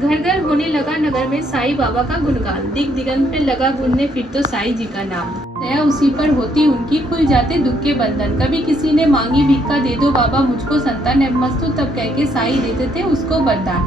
घर घर होने लगा नगर में साईं बाबा का गुणगान, दिग दिगंत में लगा गूंजने फिर तो साईं जी का नाम। दया उसी पर होती उनकी, खुल जाते दुख के बंधन। कभी किसी ने मांगी भिक्षा, दे दो बाबा मुझको संतान, नतमस्तक तब कह के साईं देते थे उसको वरदान।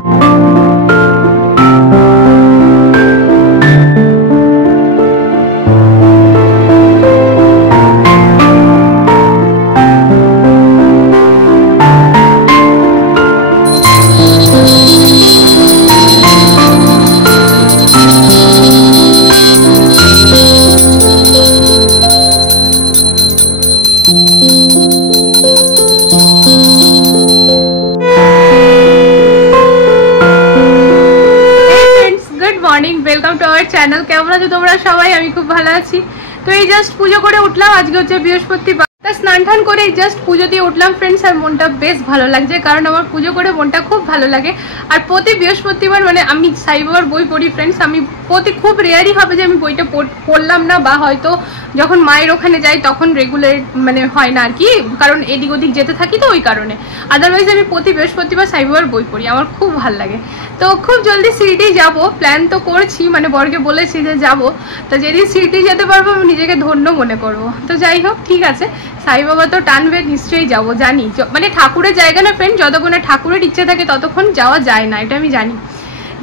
Welcome to our channel. केमन आছো তোমরা সবাই? আমি খুব ভালো আছি। তো এই জাস্ট পুজো করে উঠলাম, আজকে হচ্ছে বৃহস্পতিবার। স্নান টান করে জাস্ট পুজো দিয়ে উঠলাম ফ্রেন্ডস, আর মনটা বেশ ভালো লাগছে, কারণ আমার পুজো করে মনটা খুব ভালো লাগে। আর প্রতি বৃহস্পতিবার মানে আমি সাই বাবার বই পড়ি ফ্রেন্ডস, আমি প্রতি খুব রেয়ারই হবে যে আমি বইটা পড়লাম না, বা হয়তো যখন মায়ের ওখানে যাই তখন রেগুলার মানে হয় না আর কি, কারণ এদিক ওদিক যেতে থাকি তো ওই কারণে। আদারওয়াইজ আমি প্রতি বৃহস্পতিবার সাই বাবার বই পড়ি, আমার খুব ভালো লাগে। তো খুব জলদি সিটি যাব, প্ল্যান তো করছি, মানে বরকে বলেছি যে যাব। তো যেদিন সিটি যেতে পারবো আমি নিজেকে ধন্য মনে করবো। তো যাই হোক, ঠিক আছে, সাই বাবা তো টানবে, নিশ্চয়ই যাব, জানি। মানে ঠাকুরের জায়গা না ফ্রেন্ড, যতক্ষণ ঠাকুরের ইচ্ছে থাকে ততক্ষণ যাওয়া যায় না, এটা আমি জানি।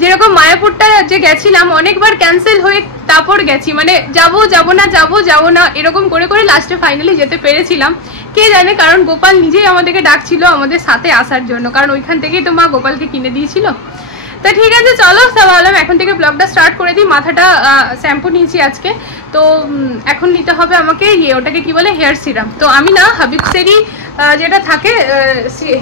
যেরকম মায়াপুরটা যে গেছিলাম অনেকবার ক্যান্সেল হয়ে তারপর গেছি, মানে যাব না এরকম করে করে লাস্টে ফাইনালি যেতে পেরেছিলাম। কে জানে, কারণ গোপাল নিজেই আমাদেরকে ডাকছিল আমাদের সাথে আসার জন্য, কারণ ওইখান থেকেই তো মা গোপালকে কিনে দিয়েছিল। তো ঠিক আছে, চলো সব ভাবলাম এখন থেকে ব্লগটা স্টার্ট করে দিই। মাথাটা শ্যাম্পু নিয়েছি আজকে, তো এখন নিতে হবে আমাকে ওটাকে কি বলে, হেয়ার সিরাম। তো আমি না হাবিবসেরই যেটা থাকে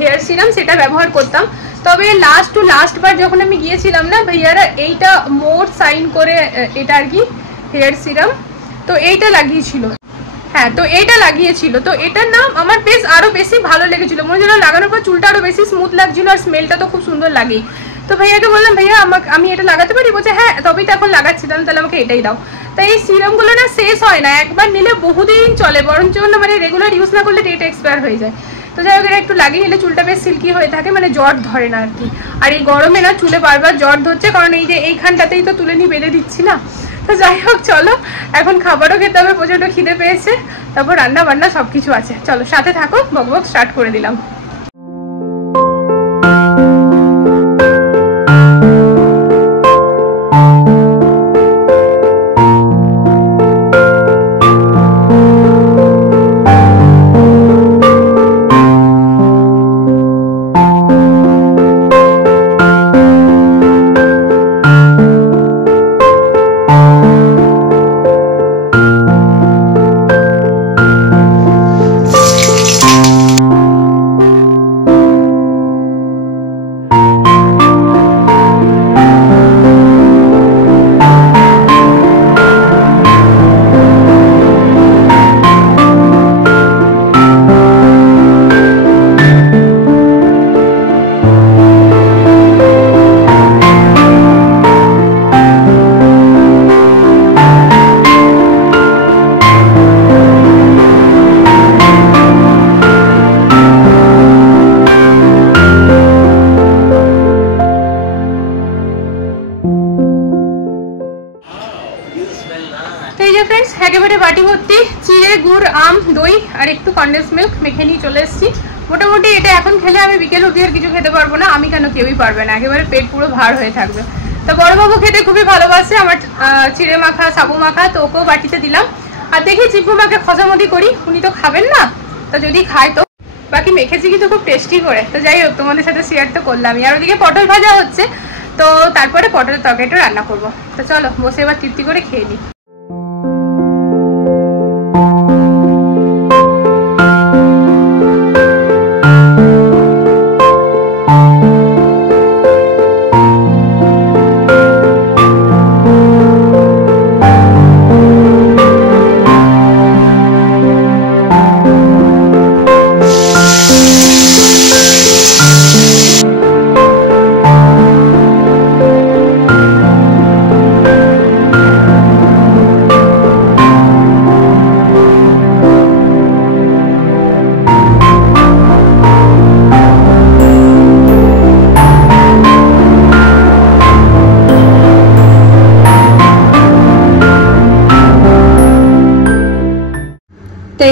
হেয়ার সিরাম সেটা ব্যবহার করতাম, তবে লাস্ট বার যখন আমি গিয়েছিলাম না ভাইয়ারা এইটা মোর সাইন করে এটা আর কি হেয়ার সিরাম, তো এইটা লাগিয়েছিল। হ্যাঁ, তো এইটা লাগিয়েছিল, তো এটার নাম আমার বেশ আরো বেশি ভালো লেগেছিল, মনে হচ্ছিল লাগানোর পর চুলটা আরো বেশি স্মুথ লাগছিল, আর স্মেলটা তো খুব সুন্দর লাগেই। তো ভাইয়াকে বললাম, ভাইয়া আমি এটা লাগাতে পারি? বলছে হ্যাঁ, তবেই তো এখন লাগাচ্ছিলাম, তাহলে আমাকে এটাই দাও। তাই এই সিরামগুলো না শেষ হয় না, একবার নিলে বহুদিন চলে, বরঞ্চ মানে রেগুলার ইউজ না করলে ডেট এক্সপায়ার হয়ে যায়। তো যাই হোক, এটা একটু লাগিয়ে নিলে চুলটা বেশ সিল্কি হয়ে থাকে, মানে জ্বর ধরে না আর কি। আর এই গরমে না চুলে বারবার জ্বর ধরছে, কারণ এই যে এইখানটাতেই তো তুলে নিয়ে বেঁধে দিচ্ছি না। তো যাই হোক, চলো এখন খাবারও খেতে হবে, প্রচণ্ড খিদে পেয়েছে, তারপর রান্না বান্না সব কিছু আছে। চলো সাথে থাকো, বক স্টার্ট করে দিলাম। একেবারে বাটি ভর্তি চিড়ে, গুড়, আম, দই আর একটু কনডেন্স মিল্ক মেখে নিয়ে চলে এসেছি। মোটামুটি এটা এখন খেলে আমি বিকেল অবধি আর কিছু খেতে পারবো না, আমি কেন, কেউই পারবে না, একেবারে পেট পুরো ভার হয়ে থাকবে। তো বড়বাবু খেতে খুবই ভালোবাসে আমার চিড়ে মাখা, সাবু মাখা, তো ওকেও বাটিতে দিলাম। আর দেখি চিপু মাকে খসামদি করি, উনি তো খাবেন না, তো যদি খায় তো বাকি মেখেছি কিন্তু খুব টেস্টি করে। তো যাই হোক, তোমাদের সাথে শেয়ার তো করলামই। আর ওদিকে পটল ভাজা হচ্ছে, তো তারপরে পটলের তরকারিটা রান্না করবো। তো চলো বসে এবার তৃপ্তি করে খেয়ে নিই।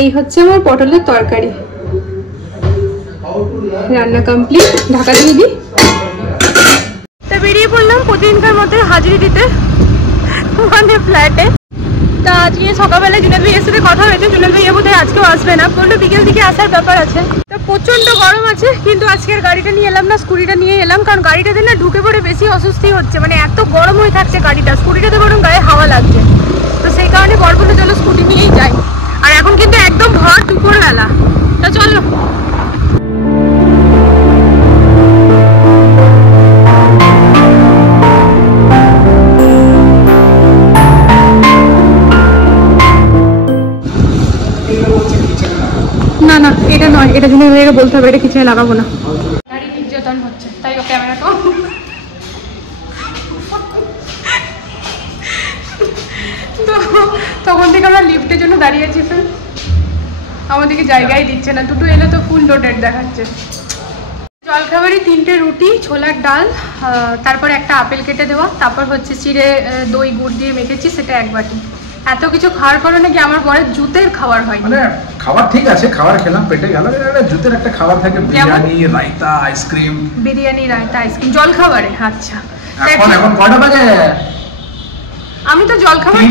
এই হচ্ছে আমার পটলের তরকারি, রান্না কমপ্লিট। ঢাকা দিয়ে দিই। তা বেরিয়ে পড়লাম প্রতিদিনকার মধ্যে হাজিরি দিতে মানে ফ্ল্যাটে। তা আজকে সকালবেলা জুনেদ ভাইয়ের সাথে কথা হয়েছে, জুনেদ ভাইয়া বোধহয় আজকেও আসবে না, বললো বিকেল দিকে আসার ব্যাপার আছে। তা প্রচন্ড গরম আছে, কিন্তু আজকের গাড়িটা নিয়ে এলাম না, স্কুটিটা নিয়ে এলাম, কারণ গাড়িটাতে না ঢুকে পড়ে বেশি অস্বস্তি হচ্ছে, মানে এত গরম হয়ে থাকছে গাড়িটা, স্কুটিটাতে বরং গায়ে হাওয়া লাগছে। তো সেই কারণে বর বললো চলো স্কুটি নিয়েই যাই। আর এখন কিন্তু একদম ভর দুপুরবেলা। তা চলো। না না এটা নয়, এটা জন্য বলতে হবে, এটা কিচেনে লাগাবো না। গাড়ি নির্যাতন হচ্ছে তাই ও ক্যামেরাটা তো তখন থেকে আমরা লিফটের জন্য দাঁড়িয়ে আছি। ফ্রেন্ড আমাদেরকে জায়গায় দিচ্ছে না, দুটো এলে তো ফুল লোডেড দেখাচ্ছে। জলখাবারই 3টে রুটি, ছোলার ডাল, তারপর একটা আপেল কেটে দেওয়া, তারপর হচ্ছে চিড়ে দই গুড় দিয়ে মেখেছি, সেটা 1 বাটি। এত কিছু খাওয়ার পরে নাকি আমার বরের জুতের খাবার হয়, মানে খাবার ঠিক আছে, খাবার খেলাম পেটে গেল, জুতের একটা খাবার থাকে, বিরিয়ানি রায়তা আইসক্রিম, বিরিয়ানি রায়তা আইসক্রিম জল খাবারে। আচ্ছা এখন কটা বাজে? আমি তো জল খাবার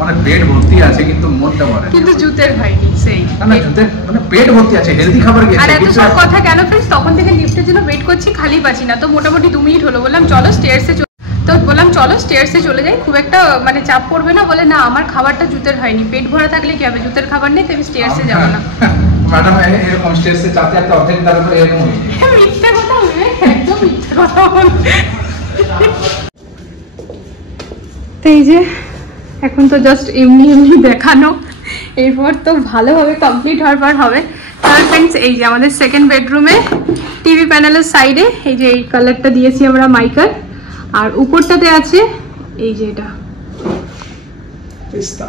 মানে পেট ভর্তি আছে কিন্তু মনটা ভরে, কিন্তু জুতের হয়নি। সেই না জুতের মানে পেট ভর্তি আছে, হেলদি খাবার গেছে। আর এত সব কথা কেন ফ্রেন্ডস? তখন থেকে লিফটের জন্য ওয়েট করছি, খালি পাচ্ছি না। তো মোটামুটি 2 মিনিট হলো, বললাম চলো স্টেয়ারসে, তো বললাম চলো স্টেয়ারসে চলে যাই, খুব একটা মানে চাপ পড়বে না। বলে না আমার খাবারটা জুতের হয়নি, পেট ভরা থাকলে কি হবে, জুতের খাবার নেই, তো আমি স্টেয়ারসে যাবো না। ম্যাডাম এরকম স্টেয়ারসে চাপতে একটা অর্ধেক তার উপরে এরকম মিথ্যে কথা হবে, একদম মিথ্যে কথা বল। তো এই যে এখন তো জাস্ট এমনি এমনি দেখানো, এরপর তো ভালোভাবে কমপ্লিট হওয়ার পর হবে। তাহলে ফ্রেন্ডস এই যে আমাদের সেকেন্ড বেডরুমে টিভি প্যানেলের সাইডে এই যে এই কালারটা দিয়েছি আমরা মাইকার, আর উপরটাতে আছে এই যে এটা পেস্তা,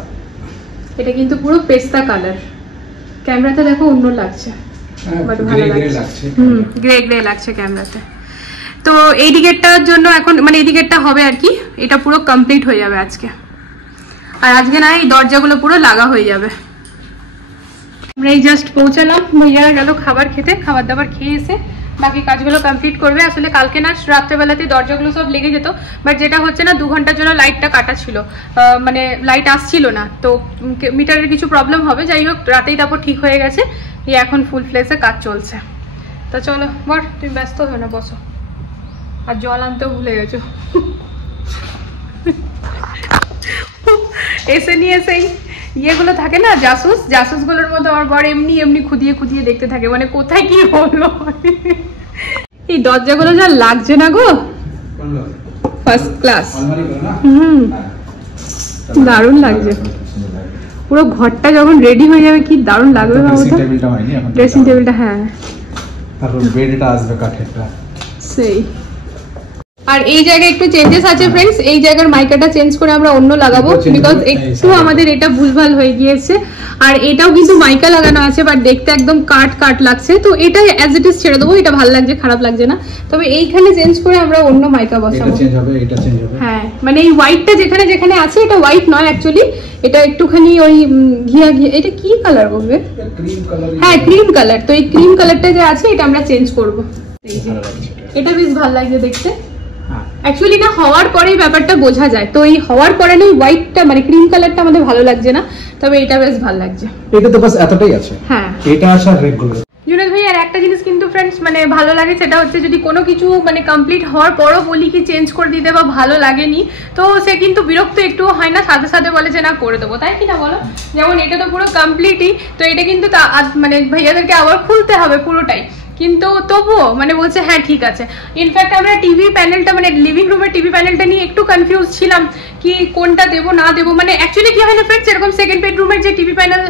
এটা কিন্তু পুরো পেস্তা কালার। ক্যামেরাতে দেখো অন্য লাগছে, বাট ভালো লাগছে। গ্রে গ্রে লাগছে ক্যামেরাতে। তো এই দিকেরটার জন্য এখন মানে এই দিকেরটা হবে আর কি, এটা পুরো কমপ্লিট হয়ে যাবে আজকে। আর আজকে না এই দরজাগুলো পুরো লাগা হয়ে যাবে। আমরা এই জাস্ট পৌঁছালাম, ভাইয়ারা গেল খাবার খেতে, খাবার দাবার খেয়ে এসে বাকি কাজগুলো কমপ্লিট করবে। আসলে কালকে না রাত্রেবেলাতে দরজাগুলো সব লেগে যেত, বাট যেটা হচ্ছে না 2 ঘন্টার জন্য লাইটটা কাটা ছিল, মানে লাইট আসছিল না, তো মিটারের কিছু প্রবলেম হবে। যাই হোক রাতেই তারপর ঠিক হয়ে গেছে, এই এখন ফুল ফ্লেসে কাজ চলছে। তা চলো বর, তুমি ব্যস্ত হো না, বসো। আর জল আনতেও ভুলে গেছো, এসে নিয়ে সেই ইয়েগুলো থাকে না জাসুসগুলোর মধ্যে আমার বর এমনি এমনি খুদিয়ে খুদিয়ে দেখতে থাকে, মানে কোথায় কি হলো। এই দরজাগুলো যা লাগছে না গো, ফার্স্ট ক্লাস। দারুণ লাগছে, পুরো ঘরটা যখন রেডি হয়ে যাবে কি দারুণ লাগবে। ড্রেসিং টেবিলটা, হ্যাঁ, তারপর বেডটা আসবে কাঠেরটা, সেই। আর এই জায়গায় একটু চেঞ্জেস আছে ফ্রেন্ডস, এই জায়গার মাইকাটা চেঞ্জ করে আমরা অন্য লাগাবো, বিকজ একটু আমাদের এটা ভুলভাল হয়ে গিয়েছে। আর এটাও কিন্তু মাইকা লাগানো আছে, বাট দেখতে একদম কাট কাট লাগছে, তো এটা অ্যাজ ইট ইজ ছেড়ে দেবো, এটা ভালো লাগছে, খারাপ লাগছে না। তবে এইখানে চেঞ্জ করে আমরা অন্য মাইকা বসাবো। হ্যাঁ, মানে এই হোয়াইটটা যেখানে যেখানে আছে, এটা হোয়াইট নয় অ্যাকচুয়ালি, এটা একটুখানি ওই ঘিয়া ঘিয়া, এটা কি কালার বলবে? হ্যাঁ, ক্রিম কালার। তো এই ক্রিম কালারটা যে আছে এটা আমরা চেঞ্জ করবো। এটা বেশ ভালো লাগছে দেখতে। অ্যাকচুয়ালি না হওয়ার পরেই ব্যাপারটা বোঝা যায়, তো এই হওয়ার পরে না হোয়াইটটা মানে ক্রিম কালারটা আমাদের ভালো লাগছে না, তবে এটা বেশ ভালো লাগছে। এটা তো বাস এতটাই আছে। হ্যাঁ, এটা আসার রেগুলার। জুনেদ ভাই আর একটা জিনিস কিন্তু ফ্রেন্ডস মানে ভালো লাগে, সেটা হচ্ছে যদি কোনো কিছু মানে কমপ্লিট হওয়ার পরও বলি কি চেঞ্জ করে দিতে বা ভালো লাগেনি, তো সে কিন্তু বিরক্ত একটুও হয় না, সাথে সাথে বলে যে না করে দেবো, তাই কি না বলো? যেমন এটা তো পুরো কমপ্লিটই, তো এটা কিন্তু মানে ভাইয়াদেরকে আবার খুলতে হবে পুরোটাই, কিন্তু তবুও মানে বলছে হ্যাঁ ঠিক আছে। ইনফ্যাক্ট আমরা টিভি প্যানেলটা মানে লিভিং রুমের টিভি প্যানেলটা নিয়ে একটু কনফিউজ ছিলাম কি কোনটা দেবো না দেবো। মানে অ্যাকচুয়ালি কি হয় না ফ্রেন্ডস, এরকম সেকেন্ড বেডরুমের যে টিভি প্যানেল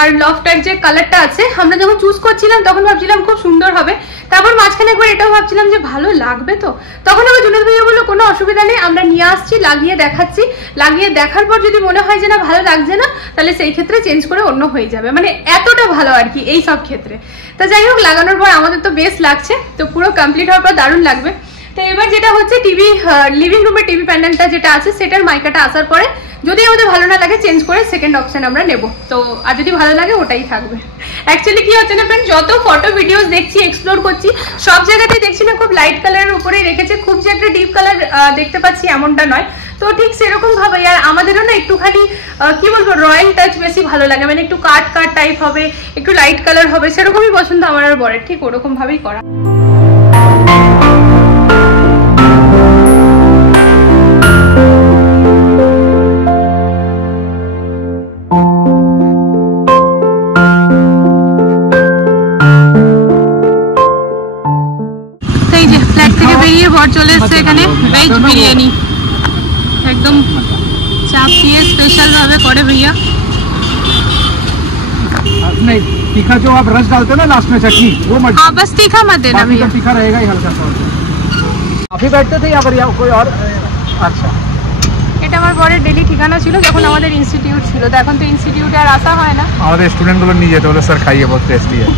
আর লফটার যে কালারটা আছে, আমরা যখন চুজ করছিলাম তখন ভাবছিলাম খুব সুন্দর হবে, তারপর মাঝখানে একবার এটাও ভাবছিলাম যে ভালো লাগবে, তো তখন আবার জুনেদ ভাইয়া বললো কোনো অসুবিধা নেই, আমরা নিয়ে আসছি, লাগিয়ে দেখাচ্ছি, লাগিয়ে দেখার পর যদি মনে হয় যে না ভালো লাগছে না, তাহলে সেই ক্ষেত্রে চেঞ্জ করে অন্য হয়ে যাবে, মানে এতটা ভালো আর কি এই সব ক্ষেত্রে। তা যাই হোক লাগানোর পর আমাদের তো বেশ লাগছে, তো পুরো কমপ্লিট হওয়ার পর দারুণ লাগবে। তো এবার যেটা হচ্ছে টিভি লিভিং রুমের টিভি প্যানেলটা যেটা আছে সেটার মাইকাটা আসার পরে যদি আমাদের ভালো না লাগে চেঞ্জ করে সেকেন্ড অপশন আমরা নেব। তো আর যদি ভালো লাগে ওটাই থাকবে। অ্যাকচুয়ালি কি হচ্ছে না ফ্রেন্ড, যত ফটো ভিডিওস দেখছি, এক্সপ্লোর করছি, সব জায়গাতেই দেখছি না খুব লাইট কালারের উপরেই রেখেছে, খুব যে একটা ডিপ কালার দেখতে পাচ্ছি এমনটা নয়। তো ঠিক সেরকম ভাবে আর আমাদেরও না একটুখানি কি বলবো রয়্যাল টাচ বেশি ভালো লাগে, মানে একটু কাট কাট টাইপ হবে, একটু লাইট কালার হবে, সেরকমই পছন্দ আমার আর বরের, ঠিক ওরকম ভাবেই করা। চলে এসছে এখানে ভেজ বিরিয়ানি, একদম চাপ দিয়ে স্পেশাল ভাবে করে भैया। नहीं तीखा जो आप रस डालते हो ना लास्ट में चटनी वो मत, हाँ बस तीखा मत देना भैया, तीखा रहेगा ही हल्का सा। काफी बैठते थे यहाँ पर या कोई और? अच्छा এটা আমার বরের ডেলি ঠিকানা ছিল যখন আমাদের ইনস্টিটিউট ছিল, তো এখন তো ইনস্টিটিউটে আর আসা হয় না। আমাদের স্টুডেন্টগুলো নিয়ে যেতে বলে স্যার খাইয়ে বহুত টেস্টি है।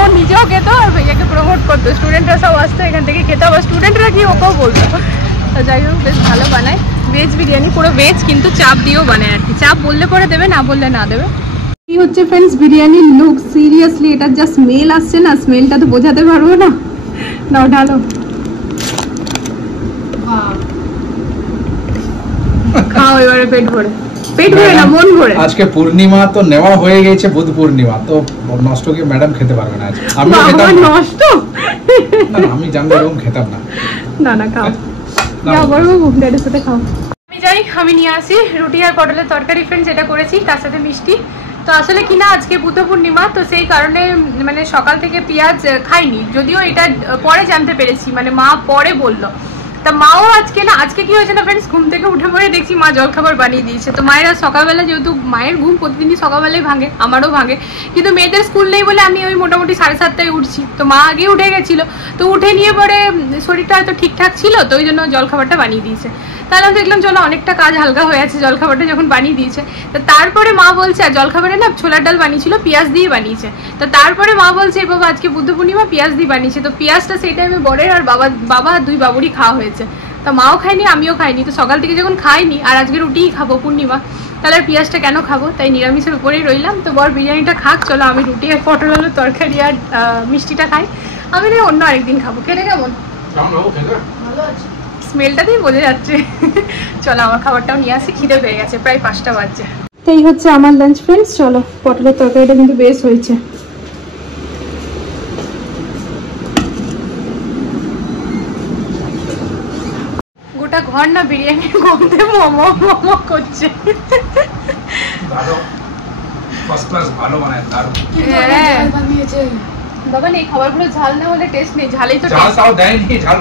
ও নিজেও খেতো আর ভাইয়াকে প্রমোট করতো, স্টুডেন্টরা সব আসতো এখান থেকে খেতে, আবার স্টুডেন্টরা কি ওকেও বলতো। তো যাই হোক বেশ ভালো বানায় ভেজ বিরিয়ানি, পুরো ভেজ কিন্তু চাপ দিয়েও বানায় আর কি, চাপ বললে পরে দেবে, না বললে না দেবে। কি হচ্ছে ফ্রেন্ডস বিরিয়ানির লুক, সিরিয়াসলি এটা যা স্মেল আসছে না, স্মেলটা তো বোঝাতে পারবো না। নাও ঢালো, খাও এবারে পেট ভরে, পেট ভরে না মন ভরে। আজকে পূর্ণিমা তো নেওয়া হয়ে গেছে, বুধ পূর্ণিমা তো নষ্ট কি ম্যাডাম খেতে পারবে না আজ। আমি খেতাম নষ্ট না, আমি জানলে এরকম খেতাম না। না না খাও, যাও বড় বাবু ড্যাডির সাথে খাও। আমি যাই, আমি নিয়ে আসি রুটি আর পটলের তরকারি ফ্রেন্ডস, যেটা করেছি তার সাথে মিষ্টি। তো আসলে কিনা আজকে বুদ্ধ পূর্ণিমা, তো সেই কারণে মানে সকাল থেকে পেঁয়াজ খাইনি, যদিও এটা পরে জানতে পেরেছি, মানে মা পরে বললো। তা মাও আজকে না, আজকে কি হয়েছে না ফ্রেন্ডস, ঘুম থেকে উঠে পড়ে দেখছি মা জলখাবার বানিয়ে দিয়েছে। তো মায়েরা সকালবেলা, যেহেতু মায়ের ঘুম প্রতিদিনই সকালবেলায় ভাঙে, আমারও ভাঙে, কিন্তু মেয়েদের স্কুল নেই বলে আমি ওই মোটামুটি 7:30টায় উঠছি। তো মা আগে উঠে গেছিলো, তো উঠে নিয়ে পরে শরীরটা হয়তো ঠিকঠাক ছিল, তো ওই জন্য জলখাবারটা বানিয়ে দিয়েছে। তাহলে আমি দেখলাম চলো অনেকটা কাজ হালকা হয়ে আছে, জলখাবারটা যখন বানিয়ে দিয়েছে। তো তারপরে মা বলছে, আর জলখাবারে না ছোলার ডাল বানিয়েছিল, পেঁয়াজ দিয়ে বানিয়েছে। তো তারপরে মা বলছে বাবা আজকে বুদ্ধ পূর্ণিমা, পেঁয়াজ দিয়ে বানিয়েছে। তো পেঁয়াজটা সেই টাইমে বরের আর বাবা দুই বাবুরই খাওয়া হয়েছে, তা মাও খায়নি আমিও খাইনি। তো সকাল থেকে যখন খাইনি আর আজকে রুটিই খাবো পূর্ণিমা, তাহলে আর পেঁয়াজটা কেন খাবো, তাই নিরামিষের উপরেই রইলাম। তো বর বিরিয়ানিটা খাক, চলো আমি রুটি আর পটল আলুর তরকারি আর মিষ্টিটা খাই, আমি না অন্য আরেকদিন খাবো। খেতে কেমন? ভালো আছে, স্মেলটাতেই বোঝা যাচ্ছে। চলো আমার খাবারটাও নিয়ে আসি, খিদে পেয়ে গেছে, প্রায় 5টা বাজছে। তো এই হচ্ছে আমার লাঞ্চ ফ্রেন্ডস, চলো পটলের তরকারিটা কিন্তু বেশ হয়েছে। গোটা ঘর না বিরিয়ানির গন্ধে মোমো মোমো করছে। ভালো ফার্স্ট ক্লাস ভালো বানায় দারুণ। হ্যাঁ বাবা এই খাবারগুলো ঝাল না হলে টেস্ট নেই, ঝালেই তো ঝাল তাও দেয়নি, ঝাল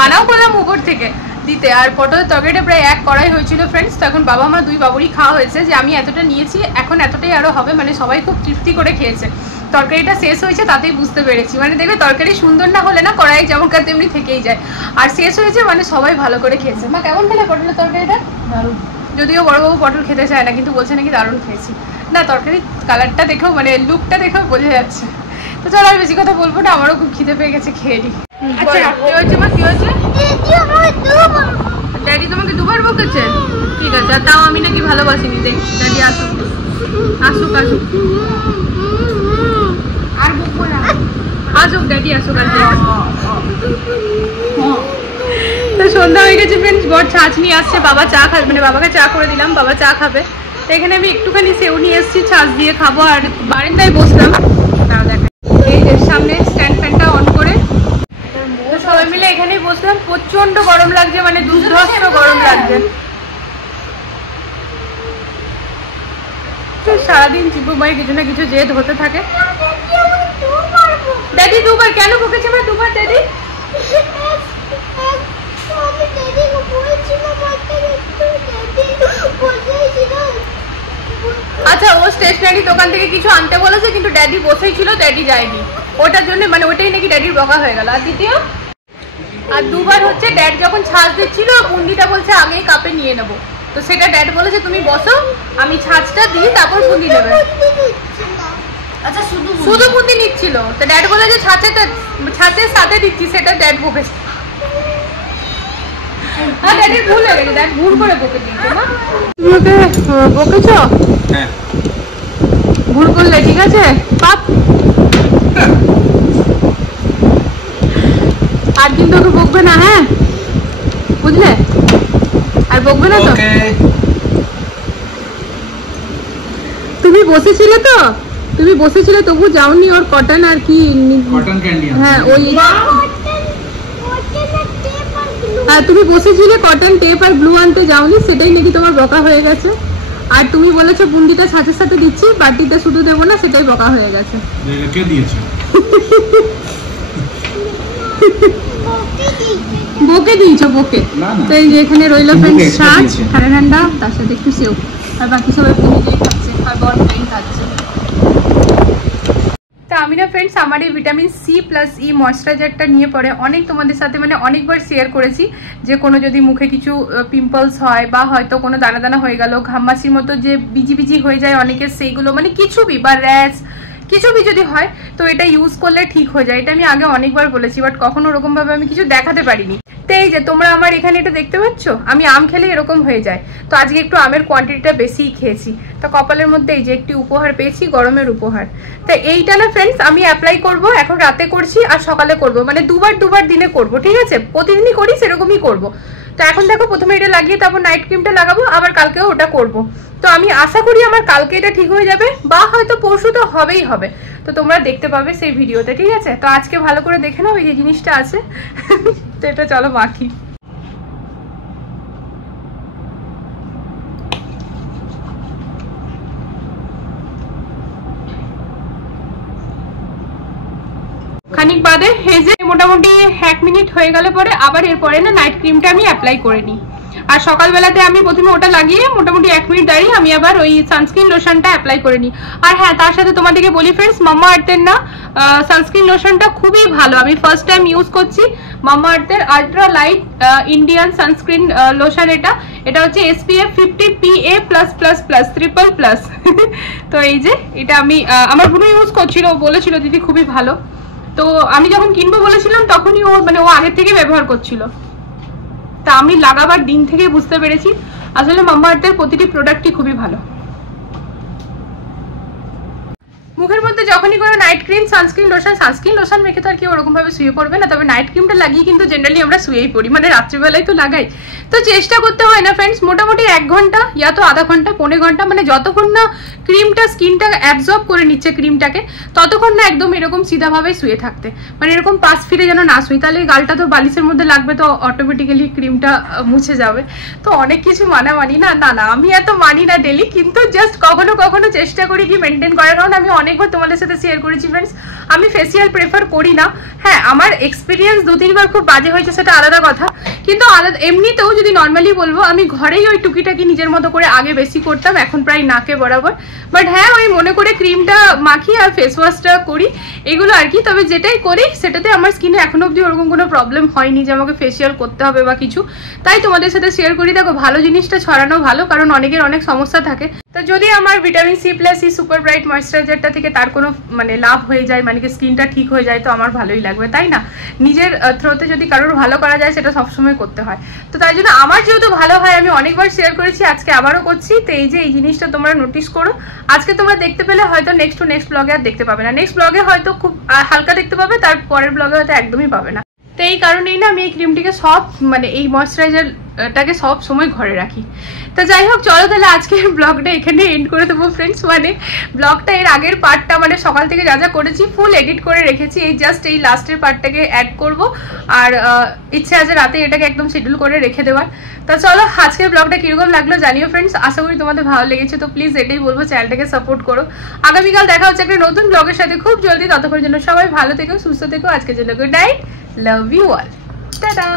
মানাও করলাম উপর থেকে দিতে। আর পটলের তরকারিটা প্রায় 1 কড়াই হয়েছিল ফ্রেন্ডস। তো এখন বাবা মা দুই বাবুরই খাওয়া হয়েছে, যে আমি এতটা নিয়েছি এখন এতটাই আরো হবে, মানে সবাই খুব তৃপ্তি করে খেয়েছে। তরকারিটা শেষ হয়েছে তাতেই বুঝতে পেরেছি, মানে দেখবে তরকারি সুন্দর না হলে না কড়াই যেমন কাজ তেমনি থেকেই যায়, আর শেষ হয়েছে মানে সবাই ভালো করে খেয়েছে। মা কেমন খেলে পটলের তরকারিটা? দারুণ, যদিও বড়বাবু পটল খেতে চায় না, কিন্তু বলছে নাকি দারুণ খেয়েছি। না তরকারি কালারটা দেখেও মানে লুকটা দেখেও বোঝা যাচ্ছে। তো চলো আর বেশি কথা বলবো না, আমারও খুব খিদে পেয়ে গেছে, খেয়ে নিই। আচ্ছা কি হয়েছে মা, কি হয়েছে? ড্যাডি তোমাকে দুবার বকেছে? ঠিক আছে, তাও আমি নাকি ভালোবাসিনি, দেখছি ড্যাডি আসুক আসুক আসুক আর বকবো না, আসুক ড্যাডি আসুক। আর তো সন্ধ্যা হয়ে গেছে ফ্রেন্ডস, বর ছাঁচ নিয়ে আসছে, বাবা চা খাবে, মানে বাবাকে চা করে দিলাম, বাবা চা খাবে। তো এখানে আমি একটুখানি সেউ নিয়ে এসেছি, ছাঁচ দিয়ে খাবো। আর বারান্দায় বসলাম, এই যে সামনে স্ট্যান্ড ফ্যানটা অন করে সবাই মিলে এখানেই বসলাম। প্রচন্ড গরম লাগছে, মানে দুর্ধর্ষ গরম লাগছে। সারাদিন চিপু ভাই কিছু না কিছু জেদ হতে থাকে। ড্যাডি দুবার কেন বকেছে? আমার দুবার ড্যাডি আচ্ছা ও স্টেশনারি দোকান থেকে কিছু আনতে বলেছে, কিন্তু ড্যাডি বসেই ছিল, ড্যাডি যায়নি, ওটার জন্য মানে ওটাই নাকি ড্যাডির বকা হয়ে গেল। আর দ্বিতীয় আর দুবার হচ্ছে ড্যাড যখন ছাঁচ দিচ্ছিল বুন্দিটা বলছে আগেই কাপে নিয়ে নেবো, তো সেটা ড্যাড বলেছে তুমি বসো আমি ছাঁচটা দিই তারপর বুন্দি নেবে। আচ্ছা শুধু বুন্দি নিচ্ছিল, তো ড্যাড বলেছে ছাঁচের সাথে দিচ্ছি, সেটা ড্যাড বকেছে। হ্যাঁ ড্যাডি ভুল হয়ে গেছে, দেখ ভুল করে বকে দিয়েছে না। তুমি ওকে বকেছো? হ্যাঁ ভুল করলে ঠিক আছে পাপ, আর কিন্তু ওকে বকবে না, হ্যাঁ বুঝলে, আর বকবে না তো। তুমি বসেছিলে তো, তুমি বসেছিলে তবু যাওনি, ওর কটন আর কি কটন ক্যান্ডি, হ্যাঁ ওই, আর তুমি বসেছিলে কটন টেপ আর গ্লু আনতে যাওনি, সেটাই নাকি তোমার বকা হয়ে গেছে। আর তুমি বলেছো বুন্দিটা সাথে সাথে দিচ্ছি, বাটিতে শুধু দেবো না, সেটাই বকা হয়ে গেছে। কে দিয়েছে? বকে দিয়েছো বকে। তো এই যে এখানে রইলো ফ্রেন্ডস শাক ঠান্ডা ঠান্ডা, তার সাথে একটু সেও, আর বাকি সবাই পুরি খাচ্ছে আর বড় প্লেন খাচ্ছে। তা আমি না ফ্রেন্ডস আমার এই ভিটামিন সি প্লাস ই ময়েশ্চারাইজারটা নিয়ে পরে অনেক তোমাদের সাথে মানে অনেকবার শেয়ার করেছি, যে কোনো যদি মুখে কিছু পিম্পলস হয় বা হয়তো কোনো দানা দানা হয়ে গেল, ঘামমাছির মতো যে বিজি বিজি হয়ে যায় অনেকের, সেইগুলো মানে কিছু বি বা র্যাশ কিছু বি যদি হয় তো এটা ইউজ করলে ঠিক হয়ে যায়। এটা আমি আগে অনেকবার বলেছি, বাট কখনো ওরকম ভাবে আমি কিছু দেখাতে পারিনি। তো এই যে তোমরা আমার এখানে এটা দেখতে পাচ্ছ, আমি আম খেলে এরকম হয়ে যায়, তো আজকে একটু আমের কোয়ান্টিটিটা বেশিই খেয়েছি, তো কপালের মধ্যে এই যে একটি উপহার পেয়েছি, গরমের উপহার। তো এইটা না ফ্রেন্ডস আমি অ্যাপ্লাই করব, এখন রাতে করছি আর সকালে করব, মানে দুবার দিনে করব, ঠিক আছে, প্রতিদিনই করি সেরকমই করব। তো এখন দেখো প্রথমে এটা লাগিয়ে তারপর নাইট ক্রিমটা লাগাবো, আবার কালকেও ওটা করব। তো আমি আশা করি আমার কালকে এটা ঠিক হয়ে যাবে, বা হয়তো পরশু তো হবেই হবে, তো তোমরা দেখতে পাবে সেই ভিডিওতে, ঠিক আছে। তো আজকে ভালো করে দেখে নাও এই যে জিনিসটা আছে। তো এটা চলো মাখি। খানিক বাদে হেজে মোটামুটি 1 মিনিট হয়ে গেলে পরে আবার এরপরে না নাইট ক্রিমটা আমি অ্যাপ্লাই করে নিই। আর সকালবেলাতে আমি প্রথমে ওটা লাগিয়ে মোটামুটি 1 মিনিট দাঁড়িয়ে আমি আবার ওই সানস্ক্রিন লোশনটা অ্যাপ্লাই করে নিই। আর হ্যাঁ, তার সাথে তোমাদেরকে বলি ফ্রেন্ডস, মামা আর্থের না সানস্ক্রিন লোশনটা খুবই ভালো, আমি ফার্স্ট টাইম ইউজ করছি মামা আর্থের ultra light Indian sunscreen lotion. এটা হচ্ছে SPF 50 PA+++ ট্রিপল প্লাস। তো এই যে এটা আমি আমার বোনও ইউজ করছিল, ও বলেছিল দিদি খুবই ভালো। তো আমি যখন কিনবো বলেছিলাম তখনই ও মানে ও আগে থেকে ব্যবহার করছিল, তা আমি লাগাবার দিন থেকে বুঝতে পেরেছি আসলে মামা আর্থের প্রতিটি প্রোডাক্টই খুবই ভালো। মুখের মধ্যে যখনই কোনো নাইট ক্রিম সানস্ক্রিন লোশন মেখে তো আর কি ওরকম ভাবে শুয়ে পড়বে না, তবে নাইট ক্রিমটা লাগিয়ে কিন্তু জেনারেলি আমরা শুয়েই পড়ি, মানে রাত্রিবেলায় তো লাগাই। তো চেষ্টা করতে হয় না ফ্রেন্ডস, মোটামুটি 1 ঘন্টা ইয়া তো আধা ঘন্টা 1.25 ঘন্টা, মানে যতক্ষণ না ক্রিমটা স্কিনটা অ্যাবজর্ব করে নিচ্ছে ক্রিমটাকে, ততক্ষণ না একদম এরকম সিধাভাবে শুয়ে থাকতে, মানে এরকম পাশ ফিরে যেন না শুই, তাহলে গালটা তো বালিশের মধ্যে লাগবে, তো অটোমেটিক্যালি ক্রিমটা মুছে যাবে। তো অনেক কিছু মানি না, আমি এত মানি না ডেলি, কিন্তু জাস্ট কখনো কখনো চেষ্টা করি কি মেনটেন করার, কারণ আমি অনেকবার তোমাদের সাথে শেয়ার করেছি ফ্রেন্ডস আমি ফেসিয়াল প্রেফার করি না। হ্যাঁ, আমার এক্সপিরিয়েন্স 2-3 বার খুব বাজে হয়েছে, সেটা আলাদা কথা, কিন্তু এমনিতেও যদি নর্মালি বলবো আমি ঘরেই ওই টুকিটাকি নিজের মতো করে আগে বেশি করতাম, এখন প্রায় নাকে বরাবর। বাট হ্যাঁ, ওই মনে করে ক্রিমটা মাখি আর ফেস ওয়াশটা করি, এগুলো আর কি। তবে যেটাই করি সেটাতে আমার স্কিনে এখনো অব্দি ওরকম কোনো প্রবলেম হয়নি যে আমাকে ফেসিয়াল করতে হবে বা কিছু, তাই তোমাদের সাথে শেয়ার করি। দেখো, ভালো জিনিসটা ছড়ানো ভালো, কারণ অনেকের অনেক সমস্যা থাকে। তো যদি আমার vitamin C plus E super bright ময়েশ্চারাইজারটা থেকে তার কোনো মানে লাভ হয়ে যায়, মানে কি স্কিনটা ঠিক হয়ে যায়, তো আমার ভালোই লাগবে, তাই না? নিজের থ্রোতে যদি কারোর ভালো করা যায় সেটা সবসময় করতে হয়। তো তাই জন্য আমার যেহেতু ভালো হয়, আমি অনেকবার শেয়ার করেছি, আজকে আবারও করছি। তো এই যে এই জিনিসটা তোমরা নোটিস করো, আজকে তোমরা দেখতে পেলে হয়তো নেক্সট ব্লগে আর দেখতে পাবে না, নেক্সট ব্লগে হয়তো খুব হালকা দেখতে পাবে, তার পরের ব্লগে হয়তো একদমই পাবে না। তো এই কারণেই না আমি এই ক্রিমটিকে সব মানে এই ময়েশ্চারাইজারটাকে সব সময় ঘরে রাখি। তো যাই হোক, চলো তাহলে আজকের ব্লগটা এখানে এন্ড করে দেবো ফ্রেন্ডস। মানে ব্লগটা এর আগের পার্টটা মানে সকাল থেকে যা যা করেছি ফুল এডিট করে রেখেছি, এই জাস্ট এই লাস্টের পার্টটাকে অ্যাড করব। আর ইচ্ছে আছে রাতে এটাকে একদম শিডিউল করে রেখে দেওয়ার। তো চলো, আজকের ব্লগটা কিরকম লাগলো জানিও ফ্রেন্ডস, আশা করি তোমাদের ভালো লেগেছে। তো প্লিজ এটাই বলবো, চ্যানেলটাকে সাপোর্ট করো। আগামীকাল দেখা হচ্ছে একটা নতুন ব্লগের সাথে খুব জলদি, ততক্ষণের জন্য সবাই ভালো থেকো, সুস্থ থেকো। আজকের জন্য good night, love you all, tata.